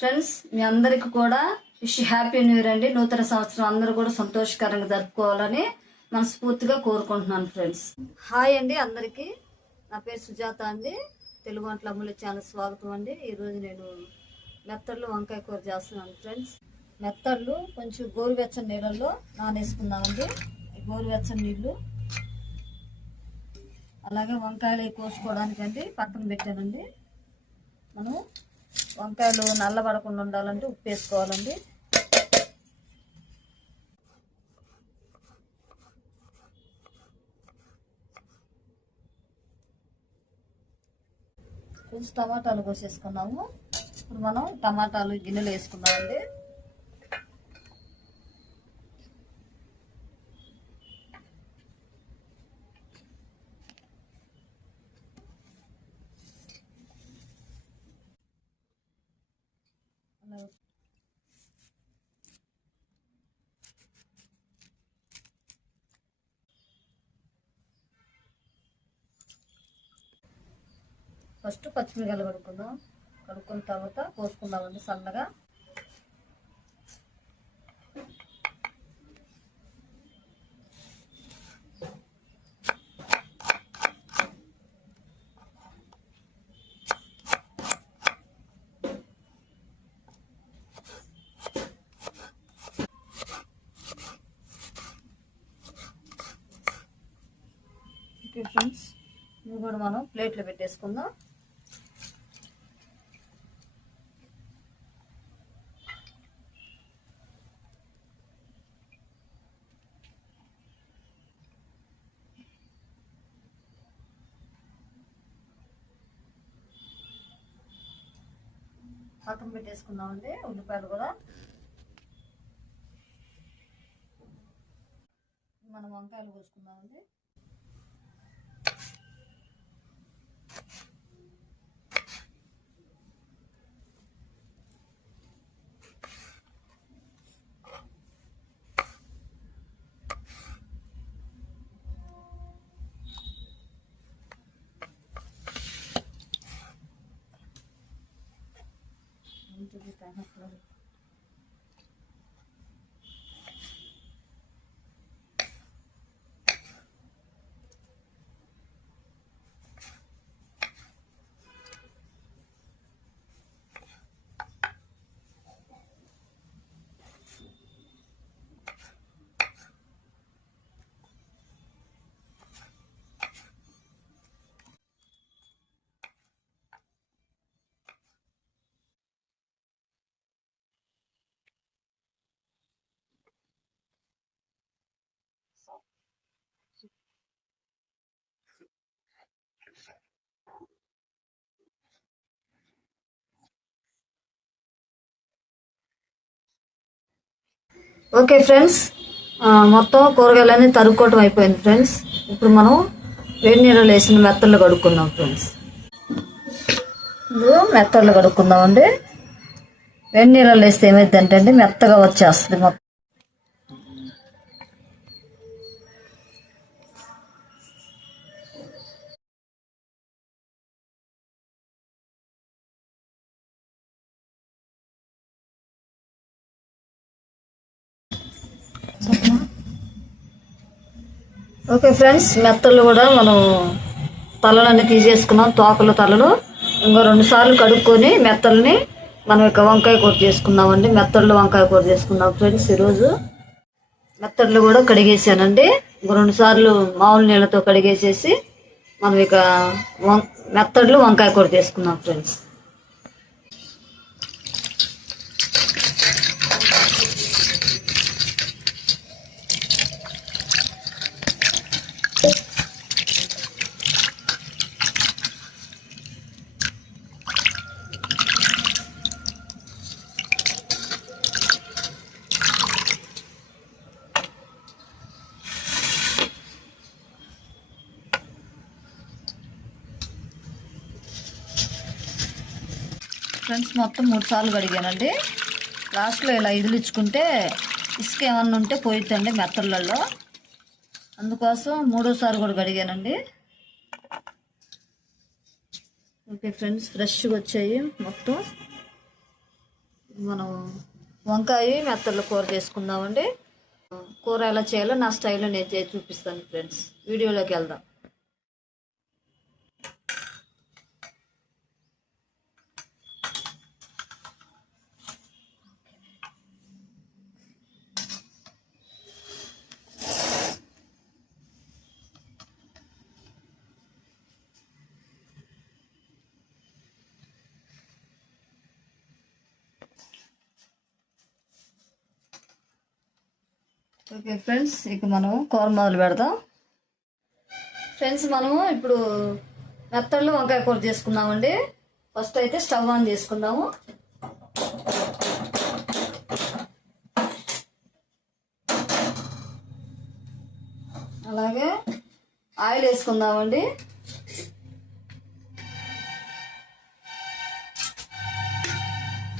Friends, మీ అందరికి కూడా happy new year అండి. నూతన సంవత్సరం అందరూ కూడా సంతోషకరంగా జరుపుకోవాలని మనస్ఫూర్తిగా కోరుకుంటున్నాను. ఫ్రెండ్స్, హాయ్ అండి అందరికి. నా పేరు సుజాత అండి. తెలుగు వంటల అమ్ముల ఛానల్ స్వాగతం అండి. ఈరోజు నేను మెత్తళ్ళు వంకాయ కూర చేస్తున్నాను. ఫ్రెండ్స్, మెత్తళ్ళు కొంచెం గోరువెచ్చని నీళ్ళల్లో నానేసుకున్నామండి. గోరువెచ్చని నీళ్ళు అలాగే వంకాయలు కోసుకోవడానికండి పక్కన పెట్టానండి. మనం వంకాయలు నల్లబడకుండా ఉండాలంటే ఉప్పు వేసుకోవాలండి. కొంచెం టమాటాలు కోసేసుకున్నాము. ఇప్పుడు మనం టమాటాలు గిన్నెలు వేసుకున్నామండి. ఫస్ట్ పచ్చిమిరకాయలు కడుక్కున్న తర్వాత కోసుకుందామండి సన్నగా. ఓకే ఫ్రెండ్స్, ఇవి కూడా మనం ప్లేట్లో పెట్టేసుకుందాం. పక్కన పెట్టేసుకుందామండి. ఉల్లిపాయలు కూడా మనం వంకాయలు కోసుకుందామండి. ఓకే ఫ్రెండ్స్, మొత్తం కూరగాయలన్నీ తరుక్కోవటం అయిపోయింది. ఫ్రెండ్స్, ఇప్పుడు మనం వేడి నీళ్ళు వేసిన మెత్తళ్ళు కడుక్కుందాం. ఫ్రెండ్స్, ఇప్పుడు మెత్తళ్ళు కడుక్కుందామండి. వేడి నీళ్ళు వేస్తే ఏమైందంటే అండి మెత్తగా వచ్చేస్తుంది మొత్తం. ఓకే ఫ్రెండ్స్, మెత్తళ్ళు కూడా మనం తలలన్నీ తీసేసుకున్నాం. తోకలు తలలు ఇంకో 2 సార్లు కడుక్కొని మెత్తల్ని మనం ఇక వంకాయ కూర చేసుకున్నామండి. మెత్తళ్ళు వంకాయ కూర చేసుకున్నాం. ఫ్రెండ్స్, ఈరోజు మెత్తళ్ళు కూడా కడిగేసానండి. ఇంకో 2 సార్లు మామూలు నీళ్ళతో కడిగేసేసి మనం ఇక మెత్తళ్ళు వంకాయ కూర చేసుకున్నాం. ఫ్రెండ్స్, మొత్తం 3 సార్లు కడిగానండి. లాస్ట్లో ఇలా ఇదిలించుకుంటే ఇసుక ఏమన్నా ఉంటే పోయిద్దండి మెత్తళ్ళల్లో. అందుకోసం 3వ సారి కూడా కడిగానండి. ఓకే ఫ్రెండ్స్, ఫ్రెష్గా వచ్చాయి మొత్తం. మనం వంకాయ మెత్తలు కూర చేసుకుందామండి. కూర ఎలా చేయాలో నా స్టైల్లో నేను చేసి చూపిస్తాను ఫ్రెండ్స్. వీడియోలోకి వెళ్దాం. ఓకే ఫ్రెండ్స్, ఇక మనం కూర మొదలు పెడదాం. ఫ్రెండ్స్, మనము ఇప్పుడు మెత్తళ్ళు వంకాయ కూర చేసుకుందామండి. ఫస్ట్ అయితే స్టవ్ ఆన్ చేసుకుందాము. అలాగే ఆయిల్ వేసుకుందామండి.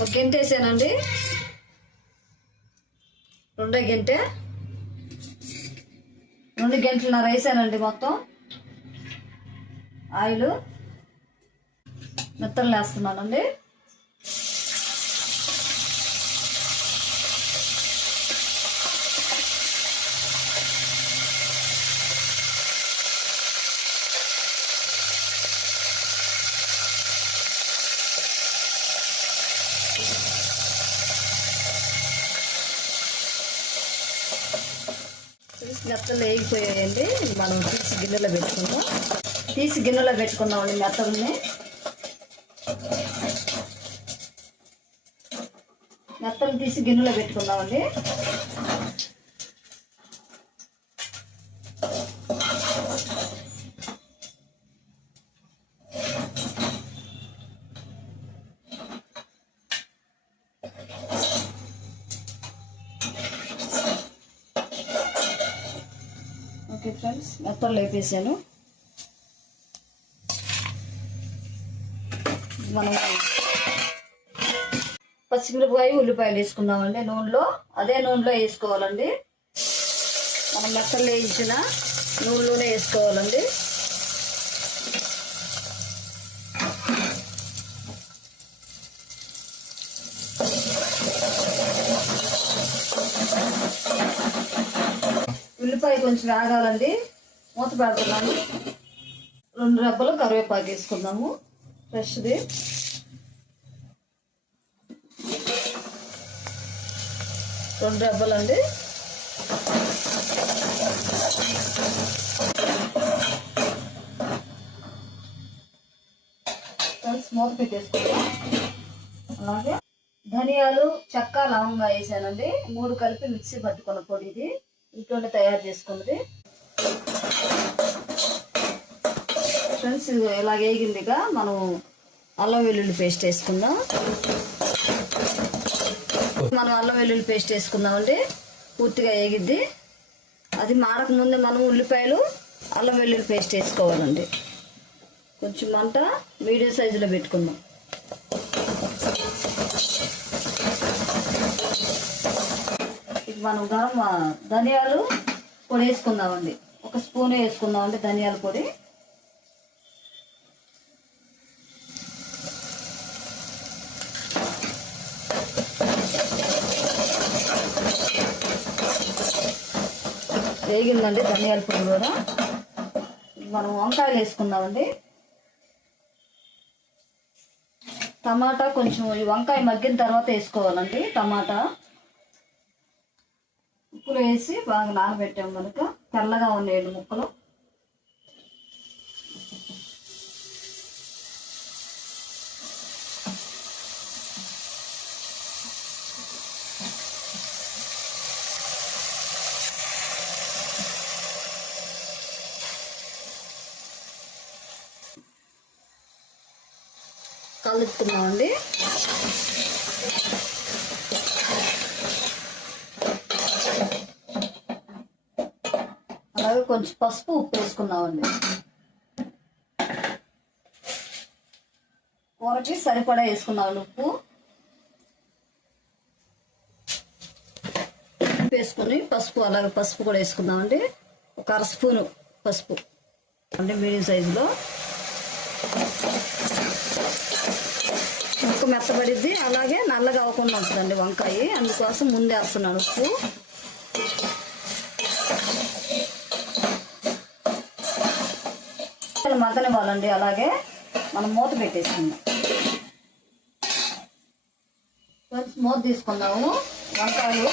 ఒక గంట వేసానండి, రెండో గంట, 2 గంటలన్నర వేసానండి మొత్తం. ఆయిల్ మెత్తలు వేస్తున్నానండి. మెత్తలు వేగిపోయాయండి. మనం తీసి గిన్నెలో పెట్టుకుందామండి మెత్తల్ని. తీసి గిన్నెలో పెట్టుకుందామండి. ఓకే ఫ్రెండ్స్, మెత్తలు వేపేసాను. మనం పచ్చిమిరపకాయ ఉల్లిపాయలు వేసుకుందామండి నూనెలో. అదే నూనెలో వేసుకోవాలండి. మనం మెత్తలు వేయించిన నూనెలోనే వేసుకోవాలండి. ఉల్లిపాయ కొంచెం వేగాలండి. మూత పెడుతున్నాను. 2 రెబ్బలు కరివేపాకు వేసుకుందాము, ఫ్రెష్ది. రెండు రెబ్బలండి. మూత పెట్టేసుకుందాం. అలాగే ధనియాలు, చెక్క, లవంగా వేసానండి. 3 కలిపి మిక్సీ పట్టుకున్న పొడి. ఇది ఇంట్లోనే తయారు చేసుకున్నది. ఫ్రెండ్స్, ఇలా వేగిందిగా మనం అల్లం వెల్లుల్లి పేస్ట్ వేసుకుందాం. మనం అల్లం వెల్లుల్లి పేస్ట్ వేసుకుందామండి. పూర్తిగా వేగిద్ది. అది మాడక ముందే మనం ఉల్లిపాయలు, అల్లం వెల్లుల్లి పేస్ట్ వేసుకోవాలండి. కొంచెం మంట మీడియం సైజులో పెట్టుకుందాం. ఇది మనం ధనియాలు పొడి వేసుకుందామండి. 1 స్పూన్ వేసుకుందామండి ధనియాల పొడి. వేగిందండి ధనియాల పొడి కూడా. మనం వంకాయలు వేసుకుందామండి. టమాటా కొంచెం ఈ వంకాయ మగ్గిన తర్వాత వేసుకోవాలండి. టమాటా ఉప్పులు వేసి బాగా నానబెట్టాము కనుక తెల్లగా ఉన్నాయండి ముక్కలు. కలుపుతున్నామండి. అలాగే కొంచెం పసుపు, ఉప్పు వేసుకున్నామండి. కూరకి సరిపడా వేసుకున్నామండి ఉప్పు. వేసుకుని పసుపు, అలాగే పసుపు కూడా వేసుకుందామండి. 1 అర స్పూను పసుపు అంటే మీడియం సైజులో. మెత్తబడిద్ది, అలాగే నల్లగా అవ్వకుండా ఉంటుందండి వంకాయ. అందుకోసం ముందే వేస్తున్నాను ఉప్పు. మగ్గనివ్వాలండి. అలాగే మనం మూత పెట్టేసుకుందాం. కొంచెం మూత తీసుకుందాము. వంకాయలు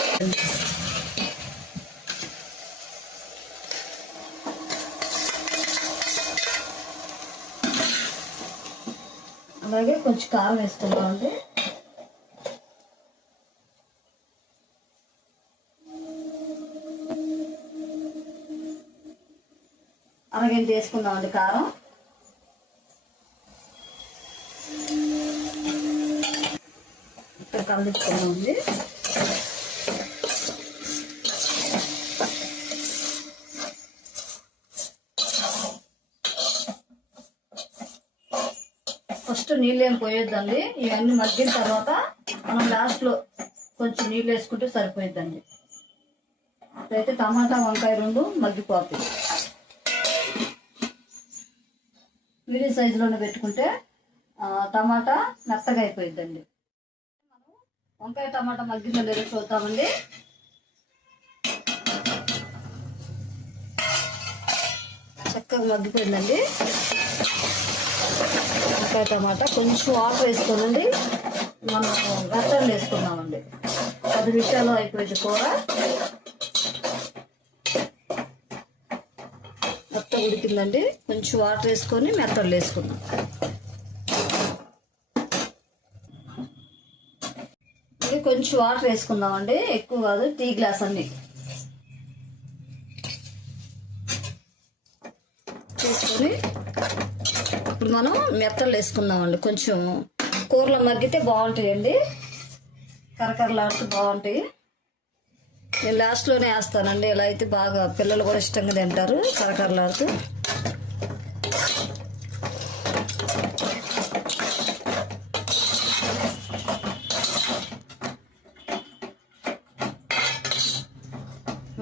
అలాగే కొంచెం కారం వేసుకుందామండి. అరగంట వేసుకుందామండి కారం. ఇక్కడ కలిపుకుందామండి. ఫస్ట్ నీళ్ళు ఏం పోయొద్దండి. ఇవన్నీ మగ్గిన తర్వాత మనం లాస్ట్లో కొంచెం నీళ్ళు వేసుకుంటే సరిపోయిద్దండి. అయితే టమాటా వంకాయ రెండు మగ్గిపోతాయి. మీడియం సైజులోనే పెట్టుకుంటే టమాటా మెత్తగా అయిపోయిద్దండి. మనం వంకాయ టమాటా మగ్గిలో లేదో చూద్దామండి. చక్కగా మగ్గిపోయిందండి వంకాయ టమాటా. కొంచెం వాటర్ వేసుకోనండి. మనం గట్టలు వేసుకున్నామండి. 10 నిమిషాలు అయిపోయింది కూర. మొత్తం ఉడికిందండి. కొంచెం వాటర్ వేసుకొని మెత్తలు వేసుకున్నాం. ఇది కొంచెం వాటర్ వేసుకుందామండి, ఎక్కువ కాదు, టీ గ్లాస్ అన్ని తీసుకొని ఇప్పుడు మనం మెత్తలు వేసుకుందామండి. కొంచెం కూరలో మగ్గితే బాగుంటాయండి, కరకరలాడుతూ బాగుంటాయి. నేను లాస్ట్లోనే వేస్తానండి. ఇలా అయితే బాగా పిల్లలు కూడా ఇష్టంగా తింటారు, కరకరలాడుతూ.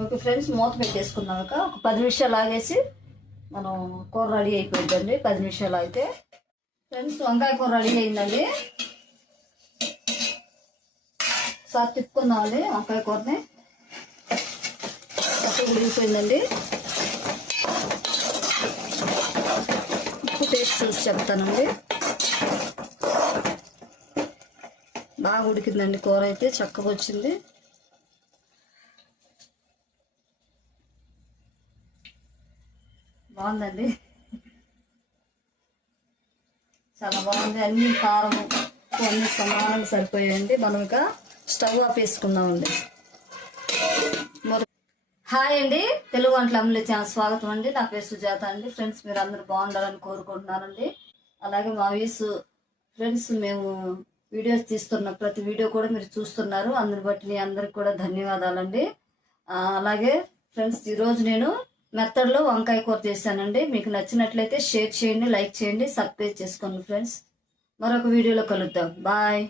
ఓకే ఫ్రెండ్స్, మూత పెట్టేసుకున్నాక ఒక 10 నిమిషాలు ఆగేసి మనం కూర రెడీ అయిపోయిందండి. 10 నిమిషాలు అయితే ఫ్రెండ్స్ వంకాయ కూర రెడీ అయిందండి. ఒకసారి తిప్పుకుందామండి వంకాయ కూరని. చక్కగా ఉడికిపోయిందండి. ఉప్పు టేస్ట్ చూసి చెప్తానండి. బాగా ఉడికిందండి కూర అయితే, చక్కగా వచ్చింది. బాగుందండి, చాలా బాగుంది. అన్ని కారం అన్ని సమానంగా సరిపోయాయండి. మనం ఇక స్టవ్ ఆపేసుకుందామండి. హాయ్ అండి, తెలుగు వంటల అమూల్య ఛానల్ స్వాగతం అండి. నా పేరు సుజాత అండి. ఫ్రెండ్స్ మీరు అందరూ బాగుండాలని కోరుకుంటున్నానండి. అలాగే మా ఫ్రెండ్స్ మేము వీడియోస్ తీస్తున్న ప్రతి వీడియో కూడా మీరు చూస్తున్నారు. అందుని బట్టి మీ అందరికి కూడా ధన్యవాదాలండి. అలాగే ఫ్రెండ్స్ ఈరోజు నేను మెత్తడ్లో వంకాయ కూర చేశానండి. మీకు నచ్చినట్లయితే షేర్ చేయండి, లైక్ చేయండి, సబ్స్క్రైబ్ చేసుకోండి ఫ్రెండ్స్. మరొక వీడియోలో కలుద్దాం. బాయ్.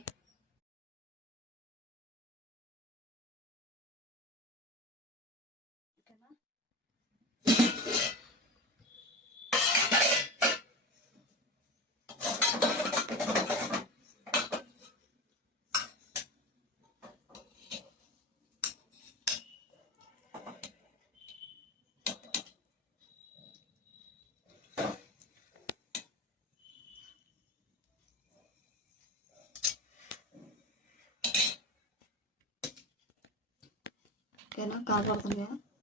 ఓకేనా, కాపాడుతుంది.